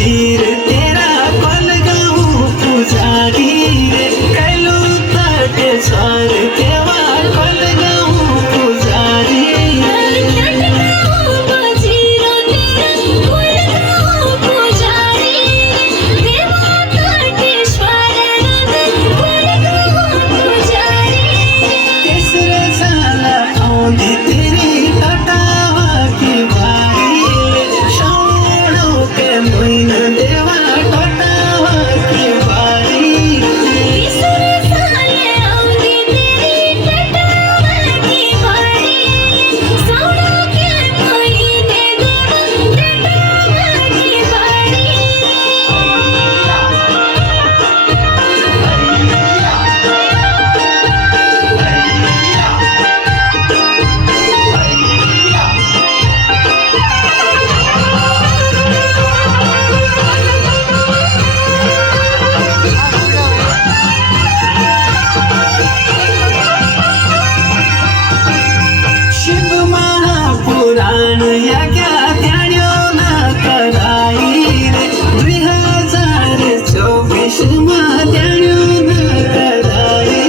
वजीर तेरा कोलगाँव पुजारी रे कैलू ताटे स्वार केवा कोलगाँव पुजारी तीसरे साल आउंदी तेरी कटावा की बारी श्रावणों के महीना देवा कटावा की बारी शिव महापुराण यज्ञ ध्यान्यो न कराई रे 2024 मा ध्यान्यो न कराई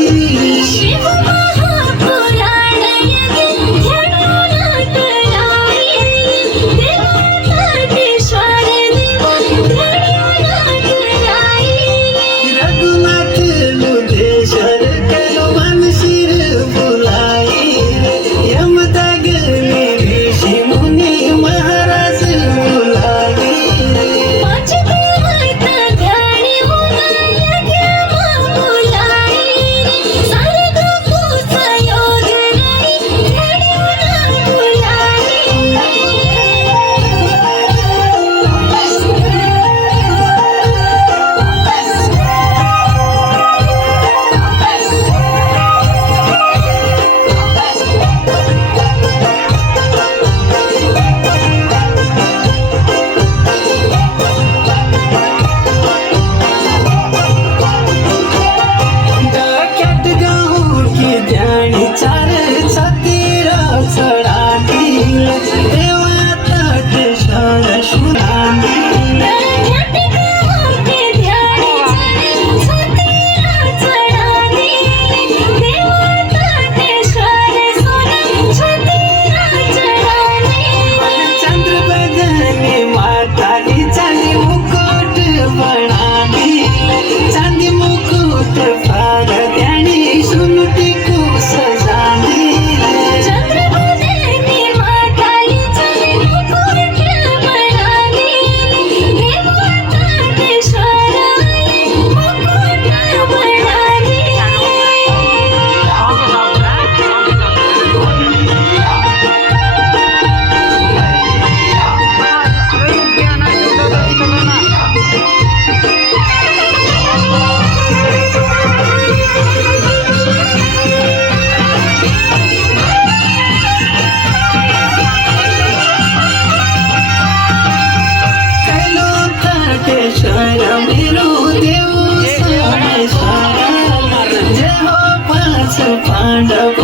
रघुनाथ लुधेश्वर केलो मनशिर बुलाई यमदग्नि ऋषि मुनि महाराज बुलाई डोक्यात गाऊ की ध्यानी चार छतीरा चढातील देवा ताटेश्वर सुनातील चंद्र बदने माताली चांदी मुकुट बनाली चांदी मुकुट फार ध्यानी सुनुटी को सजाली कैलो ताटेश्वर मेरो देव सोमेश्वर जय हो पाच पांडव